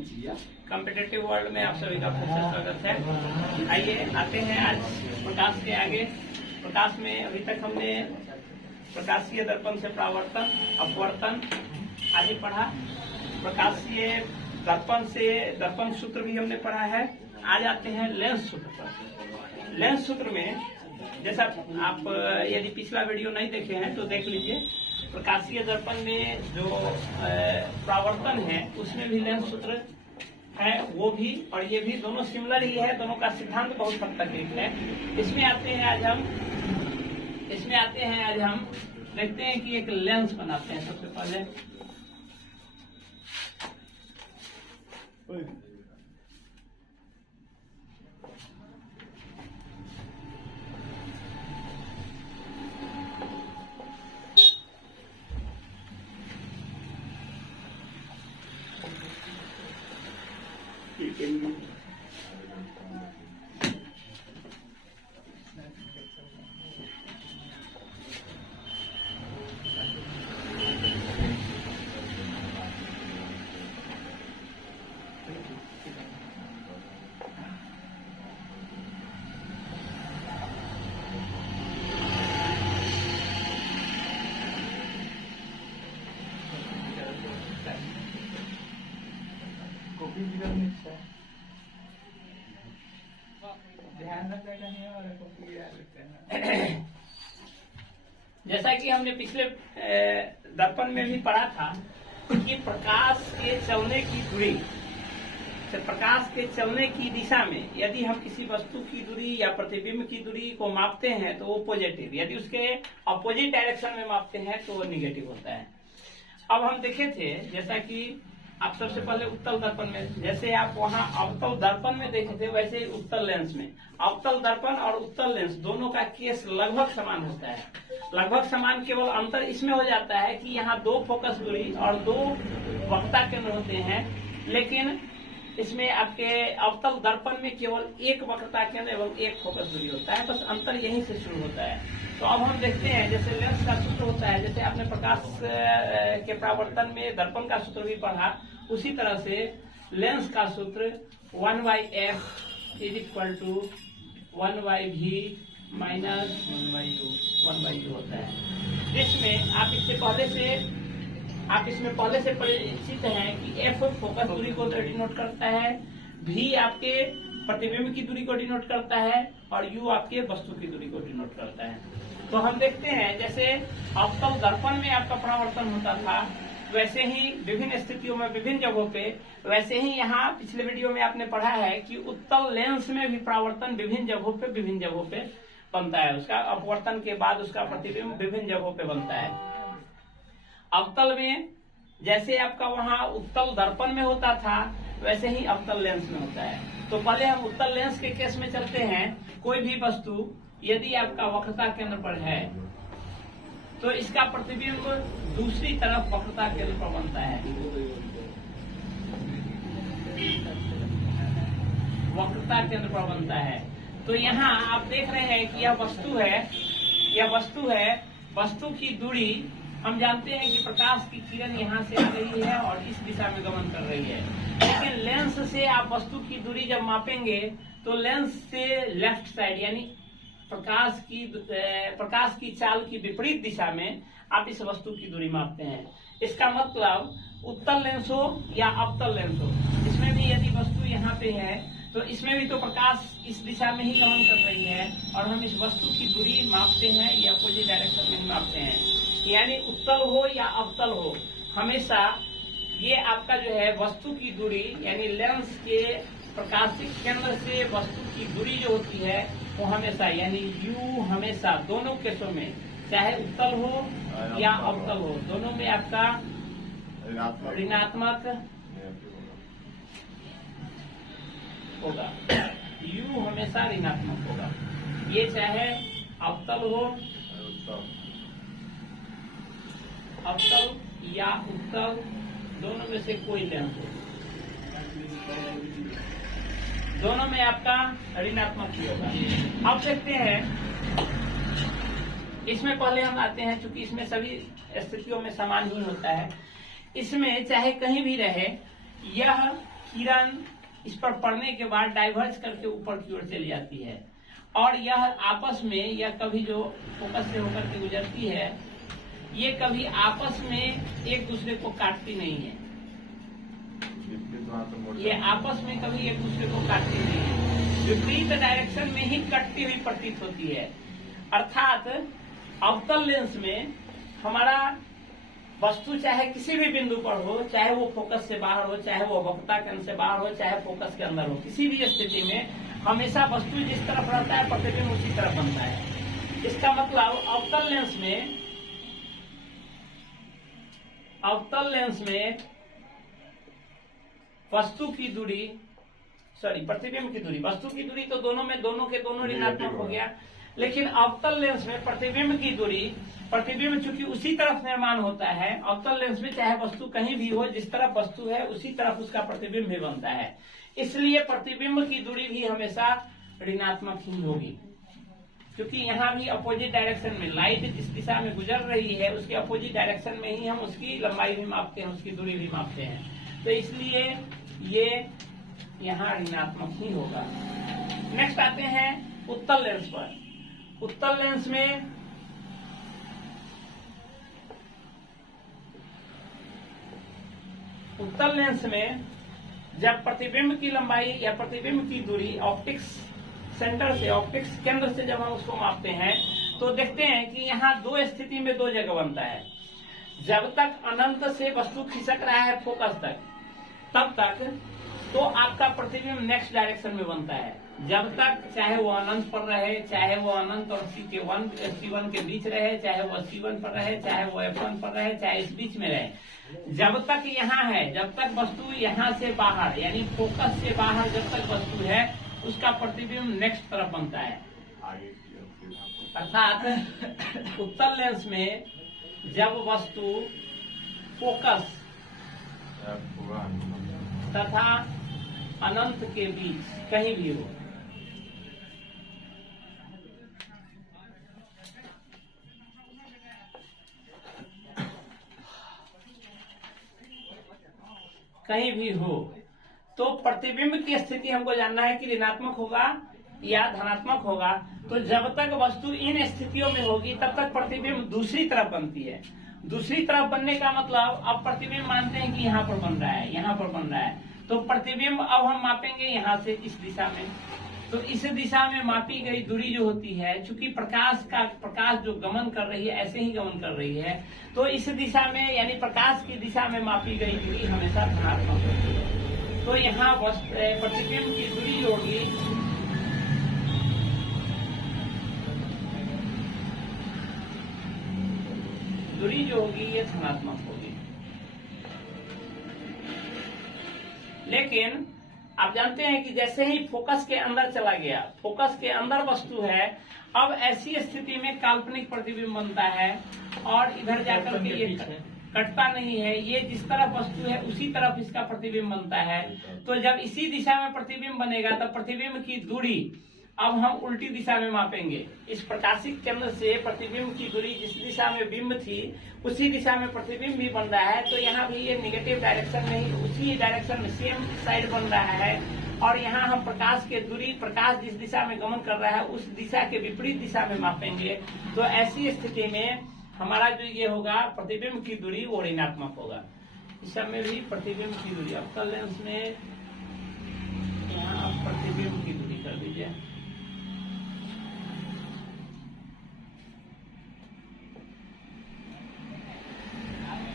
Competitive world में आप सभी का फिर से स्वागत है। आइए आते हैं आज प्रकाश के आगे। प्रकाश में अभी तक हमने प्रकाशीय दर्पण से परावर्तन, अपवर्तन आदि पढ़ा। प्रकाशीय दर्पण से दर्पण सूत्र भी हमने पढ़ा है। आज आते हैं लेंस सूत्र पर। लेंस सूत्र में जैसा आप यदि पिछला वीडियो नहीं देखे हैं तो देख लीजिए। प्रकाशीय दर्पण में जो परावर्तन है उसमें भी लेंस सूत्र है, वो भी और ये भी दोनों सिमिलर ही है। दोनों का सिद्धांत बहुत हद तक एक है। इसमें आते हैं आज हम देखते हैं कि एक लेंस बनाते हैं। सबसे पहले जैसा कि हमने पिछले दर्पण में भी पढ़ा था कि प्रकाश के चलने की दूरी, प्रकाश के चलने की दिशा में यदि हम किसी वस्तु की दूरी या प्रतिबिंब की दूरी को मापते हैं तो वो पॉजिटिव, यदि उसके अपोजिट डायरेक्शन में मापते हैं तो वो निगेटिव होता है। अब हम देखे थे जैसा कि आप सबसे पहले उत्तल दर्पण में, जैसे आप वहां अवतल दर्पण में देखे थे, वैसे ही उत्तल लेंस में अवतल दर्पण और उत्तल लेंस दोनों का केस लगभग समान होता है। लगभग समान, केवल अंतर इसमें हो जाता है कि यहाँ दो फोकस दूरी और दो वक्रता केंद्र होते हैं, लेकिन इसमें आपके अवतल दर्पण में केवल एक वक्रता केंद्र एवं एक फोकस दूरी होता है। बस अंतर यहीं से शुरू होता है। तो अब हम देखते हैं जैसे लेंस का सूत्र होता है, जैसे आपने प्रकाश के परावर्तन में दर्पण का सूत्र भी पढ़ा, उसी तरह से लेंस का सूत्र 1/f = 1/v - 1/u होता है। जिसमें आप इसमें पहले से परिचित हैं कि f फोकस दूरी को डिनोट करता है, v आपके प्रतिबिंब की दूरी को डिनोट करता है और u आपके वस्तु की दूरी को डिनोट करता है। तो हम देखते हैं जैसे अवतल दर्पण में आपका परावर्तन होता था, वैसे ही विभिन्न स्थितियों में विभिन्न जगहों पे, वैसे ही यहाँ पिछले वीडियो में आपने पढ़ा है कि उत्तल लेंस में भी परावर्तन विभिन्न जगहों पे बनता है। उसका अपवर्तन के बाद उसका प्रतिबिंब विभिन्न जगहों पे बनता है। अवतल में जैसे आपका वहाँ उत्तल दर्पण में होता था, वैसे ही अवतल लेंस में होता है। तो पहले हम उत्तल लेंस के केस में चलते हैं। कोई भी वस्तु यदि आपका वक्रता केंद्र पर है तो इसका प्रतिबिंब दूसरी तरफ वक्रता केंद्र पर बनता है। वक्रता केंद्र पर बनता है। तो यहाँ आप देख रहे हैं कि यह वस्तु है। वस्तु की दूरी हम जानते हैं कि प्रकाश की किरण यहाँ से आ रही है और इस दिशा में गमन कर रही है, लेकिन लेंस से आप वस्तु की दूरी जब मापेंगे तो लेंस से लेफ्ट साइड यानी प्रकाश की चाल की विपरीत दिशा में आप इस वस्तु की दूरी मापते हैं। इसका मतलब उत्तल लेंस हो या अवतल लेंस हो, इसमें भी यदि वस्तु यहाँ पे है तो इसमें भी तो प्रकाश इस दिशा में ही गमन कर रही है और हम इस वस्तु की दूरी मापते हैं या अपोजिट डायरेक्शन में ही मापते हैं। यानी उत्तल हो या अवतल हो, हमेशा ये आपका जो है वस्तु की दूरी यानी लेंस के प्रकाशिक केंद्र से वस्तु की दूरी जो होती है वो हमेशा यानी u हमेशा दोनों केसों में, चाहे उत्तल हो या अवतल हो, दोनों में आपका ऋणात्मक होगा। u हमेशा ऋणात्मक होगा। ये चाहे अवतल हो, अवतल या उत्तल, दोनों में से कोई लेंस हो, दोनों में आपका ऋणात्मक ही होगा। अब देखते हैं इसमें पहले हम आते हैं, चूंकि इसमें सभी स्थितियों में समान ही होता है। इसमें चाहे कहीं भी रहे, यह किरण इस पर पड़ने के बाद डाइवर्ज करके ऊपर की ओर चली जाती है, और यह आपस में, यह कभी जो फोकस से होकर के गुजरती है, ये कभी आपस में एक दूसरे को काटती नहीं है। ये आपस में कभी एक दूसरे को काटती नहीं है, विपरीत डायरेक्शन में ही कटती हुई प्रतीत होती है। अर्थात अवतल लेंस में हमारा वस्तु चाहे किसी भी बिंदु पर हो, चाहे वो फोकस से बाहर हो, चाहे वो वक्रता केंद्र से बाहर हो, चाहे फोकस के अंदर हो, किसी भी स्थिति में हमेशा वस्तु जिस तरफ रहता है प्रतिबिंब उसी तरफ बनता है। इसका मतलब अवतल लेंस में वस्तु की दूरी, प्रतिबिंब की दूरी, वस्तु की दूरी तो दोनों के दोनों ऋणात्मक हो गया, लेकिन अवतल लेंस में प्रतिबिंब की दूरी, प्रतिबिंब चूंकि उसी तरफ निर्माण होता है, अवतल लेंस में चाहे वस्तु कहीं भी हो, जिस तरफ वस्तु है उसी तरफ उसका प्रतिबिंब भी बनता है। इसलिए प्रतिबिंब की दूरी भी हमेशा ऋणात्मक ही होगी, क्योंकि यहाँ भी अपोजिट डायरेक्शन में लाइट जिस दिशा में गुजर रही है उसके अपोजिट डायरेक्शन में ही हम उसकी लंबाई भी मापते हैं, उसकी दूरी भी मापते हैं, तो इसलिए ये यहाँ ऋणात्मक ही होगा। नेक्स्ट आते हैं उत्तल लेंस पर। उत्तल लेंस में जब प्रतिबिंब की लंबाई या प्रतिबिंब की दूरी ऑप्टिक्स सेंटर से, ऑप्टिक्स केंद्र से जब हम उसको मापते हैं तो देखते हैं कि यहाँ दो स्थिति में दो जगह बनता है। जब तक अनंत से वस्तु खिसक रहा है फोकस तक, तब तक तो आपका प्रतिबिंब नेक्स्ट डायरेक्शन में बनता है। जब तक चाहे वो अनंत पर रहे, चाहे वो अनंत और C1 के बीच रहे, चाहे वो C1 पर रहे, चाहे वो F1 पर रहे, चाहे इस बीच में रहे, जब तक यहाँ है, जब तक वस्तु यहाँ से बाहर यानी फोकस से बाहर जब तक वस्तु है उसका प्रतिबिंब नेक्स्ट तरफ बनता है। अर्थात उत्तल लेंस में जब वस्तु फोकस तथा अनंत के बीच कहीं भी हो, कहीं भी हो, तो प्रतिबिंब की स्थिति हमको जानना है कि ऋणात्मक होगा या धनात्मक होगा। तो जब तक वस्तु इन स्थितियों में होगी तब तक प्रतिबिंब दूसरी तरफ बनती है। दूसरी तरफ बनने का मतलब अब प्रतिबिंब मानते हैं कि यहाँ पर बन रहा है, यहाँ पर बन रहा है, तो प्रतिबिंब अब हम मापेंगे यहाँ से इस दिशा में। तो इस दिशा में मापी गई दूरी जो होती है, चूंकि प्रकाश जो गमन कर रही है ऐसे ही गमन कर रही है, तो इस दिशा में यानी प्रकाश की दिशा में मापी गई दूरी हमेशा धनात्मक होती है। तो यहाँ प्रतिबिंब की दूरी जो होगी ये धनात्मक होगी। लेकिन आप जानते हैं कि जैसे ही फोकस के अंदर चला गया, फोकस के अंदर वस्तु है, अब ऐसी स्थिति में काल्पनिक प्रतिबिंब बनता है और इधर जाकर के ये कटता नहीं है, ये जिस तरफ वस्तु है उसी तरफ इसका प्रतिबिंब बनता है। तो जब इसी दिशा में प्रतिबिंब बनेगा तब प्रतिबिंब की दूरी अब हम उल्टी दिशा में मापेंगे। इस प्रकाशिक केंद्र से प्रतिबिंब की दूरी जिस दिशा में बिंब थी उसी दिशा में प्रतिबिंब भी बन रहा है, तो यहाँ भी ये निगेटिव डायरेक्शन में ही उसी डायरेक्शन में सेम साइड बन रहा है। और यहाँ हम प्रकाश की दूरी, प्रकाश जिस दिशा में गमन कर रहा है उस दिशा के विपरीत दिशा में मापेंगे। तो ऐसी स्थिति में हमारा जो ये होगा प्रतिबिंब की दूरी वो ऋणात्मक होगा। इस समय भी प्रतिबिंब की दूरी अवतल लेंस में यहाँ प्रतिबिंब की दूरी कर दीजिए।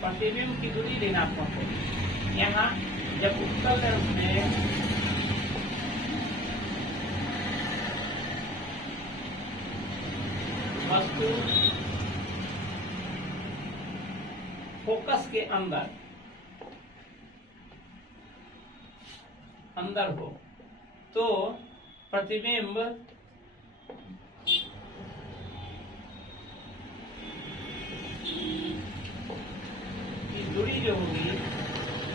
प्रतिबिंब की दूरी ऋणात्मक होगी। यहाँ जब उत्तल लेंस में वस्तु फोकस के अंदर हो तो प्रतिबिंब दूरी जो होगी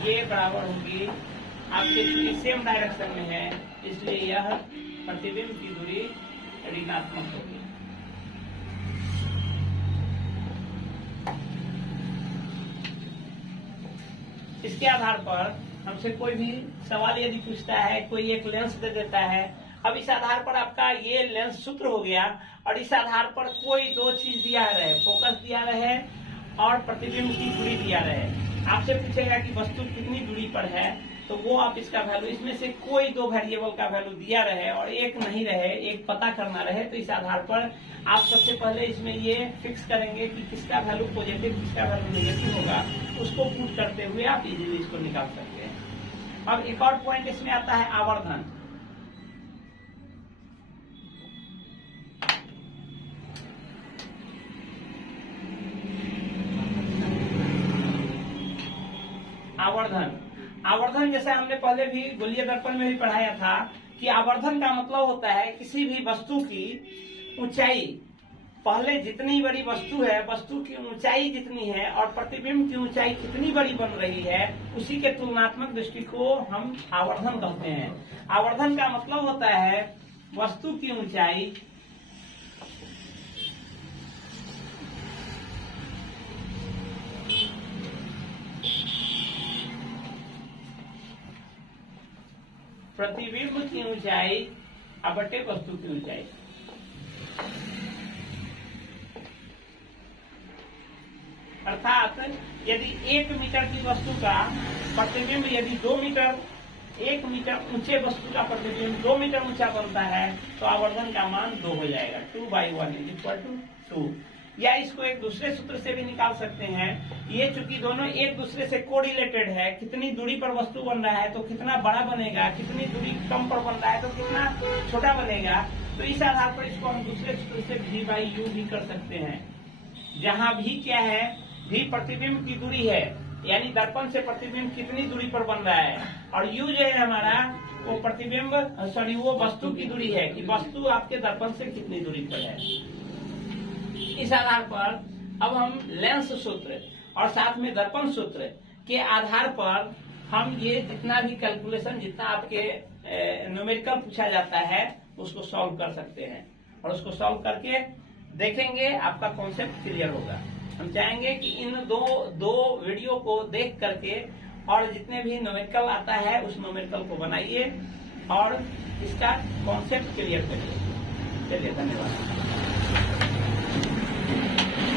ये बराबर होगी आपके सेम डायरेक्शन में है, इसलिए यह प्रतिबिंब की दूरी ऋणात्मक होगी। इसके आधार पर हमसे कोई भी सवाल यदि पूछता है, कोई एक लेंस दे देता है, अब इस आधार पर आपका ये लेंस सूत्र हो गया और इस आधार पर कोई दो चीज दिया रहे, फोकस दिया रहे और प्रतिबिंब की दूरी दिया रहे। आपसे पूछेगा कि वस्तु कितनी दूरी पर है, तो वो आप इसका वैल्यू, इसमें से कोई दो वेरिएबल का वैल्यू दिया रहे और एक नहीं रहे, एक पता करना रहे, तो इस आधार पर आप सबसे पहले इसमें ये फिक्स करेंगे कि किसका वैल्यू पॉजिटिव किसका वैल्यू नेगेटिव होगा। उसको पुट करते हुए आप इजीली इसको निकाल सकते हैं। अब एक और पॉइंट इसमें आता है आवर्धन। आवर्धन जैसे हमने पहले भी गोलीय दर्पण में भी पढ़ाया था कि आवर्धन का मतलब होता है किसी भी वस्तु की ऊंचाई, पहले जितनी बड़ी वस्तु है, वस्तु की ऊंचाई जितनी है और प्रतिबिंब की ऊंचाई कितनी बड़ी बन रही है, उसी के तुलनात्मक दृष्टि को हम आवर्धन कहते हैं। आवर्धन का मतलब होता है वस्तु की ऊंचाई प्रतिबिंब की ऊंचाई बटे वस्तु की ऊंचाई। अर्थात यदि 1 मीटर की वस्तु का प्रतिबिंब यदि 2 मीटर, 1 मीटर ऊंचे वस्तु का प्रतिबिंब 2 मीटर ऊंचा बनता है तो आवर्धन का मान 2 हो जाएगा। 2/1 = 2। या इसको एक दूसरे सूत्र से भी निकाल सकते हैं। ये चूंकि दोनों एक दूसरे से कोरिलेटेड है, कितनी दूरी पर वस्तु बन रहा है तो कितना बड़ा बनेगा, कितनी दूरी कम पर बन रहा है तो कितना छोटा बनेगा, तो इस आधार पर इसको हम दूसरे सूत्र से V/U भी कर सकते हैं। जहां भी क्या है, भी प्रतिबिंब की दूरी है, यानी दर्पण से प्रतिबिंब कितनी दूरी पर बन रहा है, और U जो है हमारा वो प्रतिबिंब वो वस्तु की दूरी है कि वस्तु आपके दर्पण से कितनी दूरी पर है। इस आधार पर अब हम लेंस सूत्र और साथ में दर्पण सूत्र के आधार पर हम ये जितना भी कैलकुलेशन, जितना आपके न्यूमेरिकल पूछा जाता है उसको सॉल्व कर सकते हैं और उसको सॉल्व करके देखेंगे, आपका कॉन्सेप्ट क्लियर होगा। हम चाहेंगे कि इन दो वीडियो को देख करके और जितने भी न्यूमेरिकल आता है उस न्यूमेरिकल को बनाइए और इसका कॉन्सेप्ट क्लियर करिए। चलिए, धन्यवाद।